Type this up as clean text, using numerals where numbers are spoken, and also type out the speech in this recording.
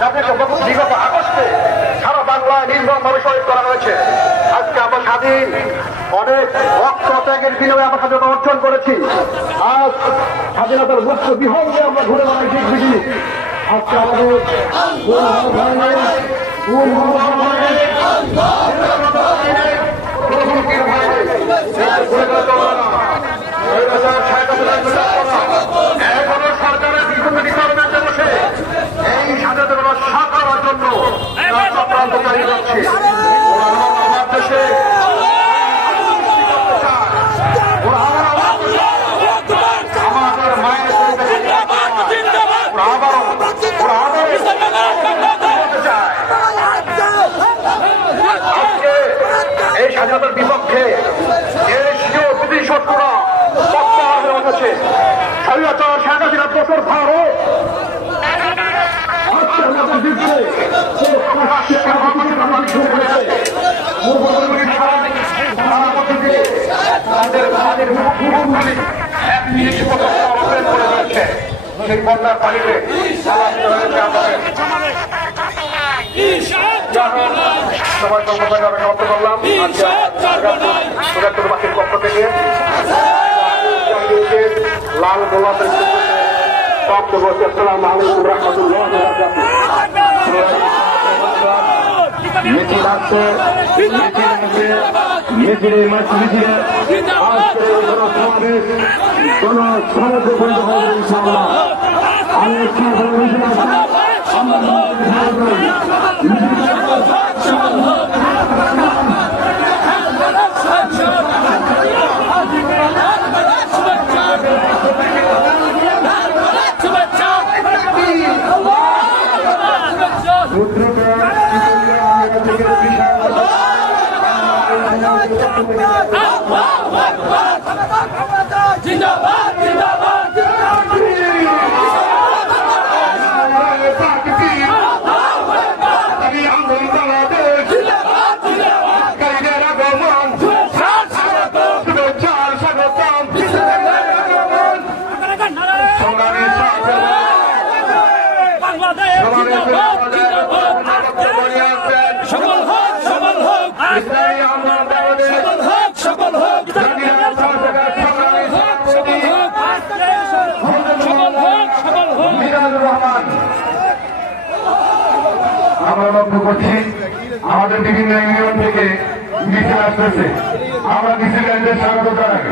যাদেরকে বিগত আগস্টে সারা বাংলায় নির্মমভাবে শহীদ করা হয়েছে। আজকে আমরা স্বাধীন অনেক রক্ত ত্যাগের বিনিময়ে আমরা স্বাধীনতা অর্জন করেছি। আজ স্বাধীনতার মুক্ত বিহঙ্গে আমরা ঘুরে বেড়াই ঠিক বুঝি। আজকে আমাদের এখনো সরকারের বিকমিত কর্মে বসে এই স্বাধীনতা সাত করার জন্য চক্রান্ত চালিয়ে যাচ্ছে। আমার দেশে আমাদের মায়ের এই স্বাধীনতার বিপক্ষে দেশীয় বিদেশি শত্রুরা তৎপর উঠেছে। স্বাধীনতার স্বাধীনতার বছর ভারত সেই বন্যার পানিতে সবাই সমাপ্ত করলাম। বাসীর পক্ষ থেকে লাল গোলাপের আসসালামু আলাইকুম রাহমাতুল্লাহ। মিছিল আসছে, মিছিলে কোন সমাজে বন্ধ হবে ইনশাআল্লাহ। জিন্দাবাদ জিন্দাবাদ আমরা লক্ষ্য করছি আমাদের বিভিন্ন ইউনিয়ন থেকে মিছিল আসতেছে। আমরা মিছিলকারীদের স্বাগত জানাই।